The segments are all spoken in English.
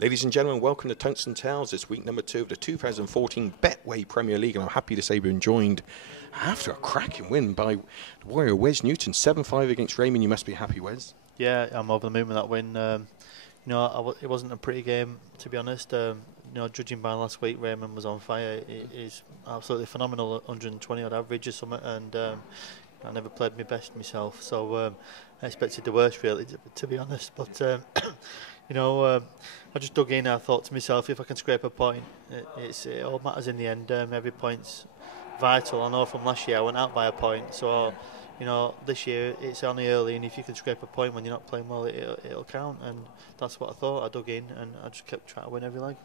Ladies and gentlemen, welcome to Tungsten Tales. This week number 2 of the 2014 Betway Premier League, and I'm happy to say we've been joined after a cracking win by the Warrior Wes Newton, 7-5 against RAYMOND. You must be happy, Wes. Yeah, I'm over the moon with that win. It wasn't a pretty game, to be honest. Judging by last week, RAYMOND was on fire. He's absolutely phenomenal, 120 odd average or something, and I never played my best myself, so I expected the worst, really, to be honest. But I just dug in. I thought to myself, if I can scrape a point, it all matters in the end. Every point's vital. I know from last year I went out by a point, so this year it's only early, and if you can scrape a point when you're not playing well, it'll count. And that's what I thought. I dug in and I just kept trying to win every leg.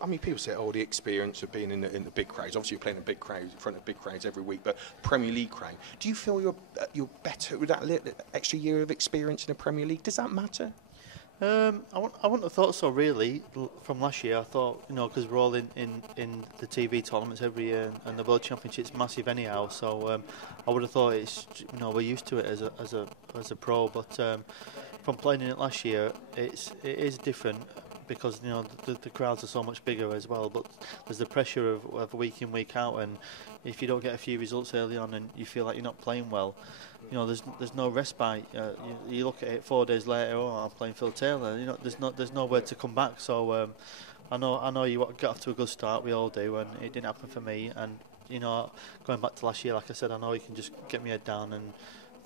I mean, people say, the experience of being in the big crowds. Obviously, you're playing in big crowds, in front of big crowds every week, but Premier League crowd. Do you feel you're better with that little extra year of experience in the Premier League? Does that matter? I wouldn't have thought so, really. From last year, I thought, because we're all in the TV tournaments every year, and the World Championship's massive anyhow. So I would have thought it's, we're used to it as a pro. But from playing in it last year, it is different because the crowds are so much bigger as well. But there's the pressure of week in, week out, and if you don't get a few results early on and you feel like you're not playing well, there's no respite. You look at it 4 days later. I'm playing Phil Taylor. There's nowhere to come back. So I know you get off to a good start. We all do, and it didn't happen for me. And going back to last year, like I said, I know you can just get my head down and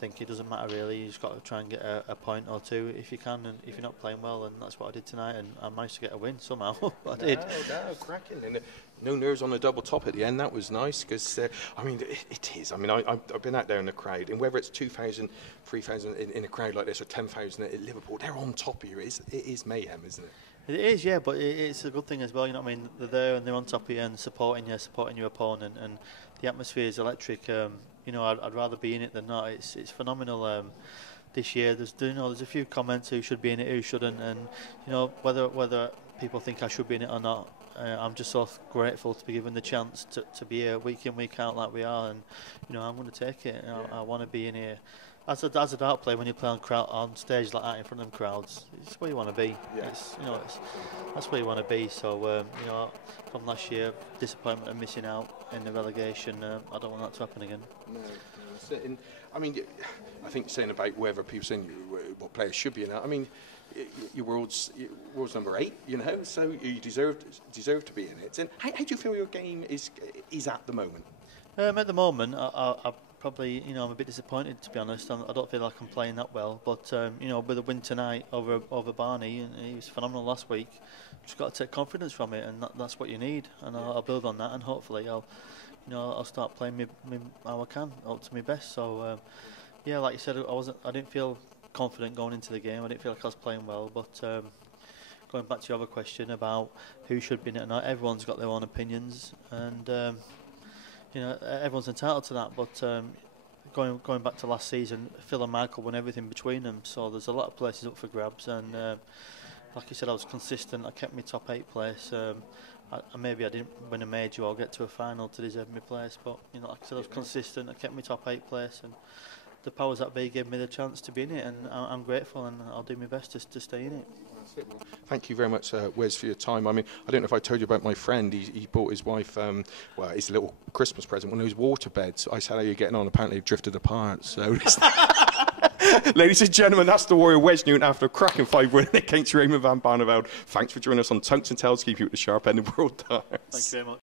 think it doesn't matter really. You just got to try and get a point or two if you can, and if you're not playing well, and that's what I did tonight, and I managed to get a win somehow. I did. No, cracking. And no nerves on the double top at the end. That was nice because it is. I mean, I've been out there in the crowd, and whether it's 2,000, 3,000 in a crowd like this, or 10,000 at Liverpool, they're on top of you. It is mayhem, isn't it? It is, yeah, but it's a good thing as well. You know what I mean? They're there and they're on top of you and supporting your opponent, and the atmosphere is electric. I'd rather be in it than not. It's phenomenal. This year, there's a few comments who should be in it, who shouldn't, and whether people think I should be in it or not. I'm just so grateful to be given the chance to be here week in, week out like we are, and I'm going to take it. I want to be in here. As a dart player, when you play on stage like that in front of them crowds, it's where you want to be. Yeah. That's where you want to be. So from last year, disappointment of missing out in the relegation. I don't want that to happen again. No, that's it. And I mean, I think saying about whether people saying what players should be in that. I mean, your world's number 8. So you deserve to be in it. And how do you feel your game is at the moment? At the moment, I probably, I'm a bit disappointed, to be honest. I don't feel like I'm playing that well. But, with a win tonight over Barney, and he was phenomenal last week, just got to take confidence from it, and that's what you need. And I'll build on that, and hopefully I'll start playing how I can, up to my best. So, like you said, I didn't feel confident going into the game. I didn't feel like I was playing well. But going back to your other question about who should be in it or not, everyone's got their own opinions, and everyone's entitled to that, but going back to last season, Phil and Michael won everything between them, so there's a lot of places up for grabs, and like you said, I was consistent. I kept my top 8 place. Maybe I didn't win a major or get to a final to deserve my place, but like I said, I was consistent. I kept my top 8 place, and the powers that be gave me the chance to be in it, and I'm grateful, and I'll do my best to stay in it. Well, thank you very much, Wes, for your time. I mean, I don't know if I told you about my friend. He bought his wife, his little Christmas present, one of those water beds. I said, how are you getting on? Apparently, they've drifted apart. So, ladies and gentlemen, that's the Warrior Wes Newton after a cracking 5 win against Raymond van Barneveld. Thanks for joining us on Tungsten Tales, keep you at the sharp end of world darts. Thank you very much.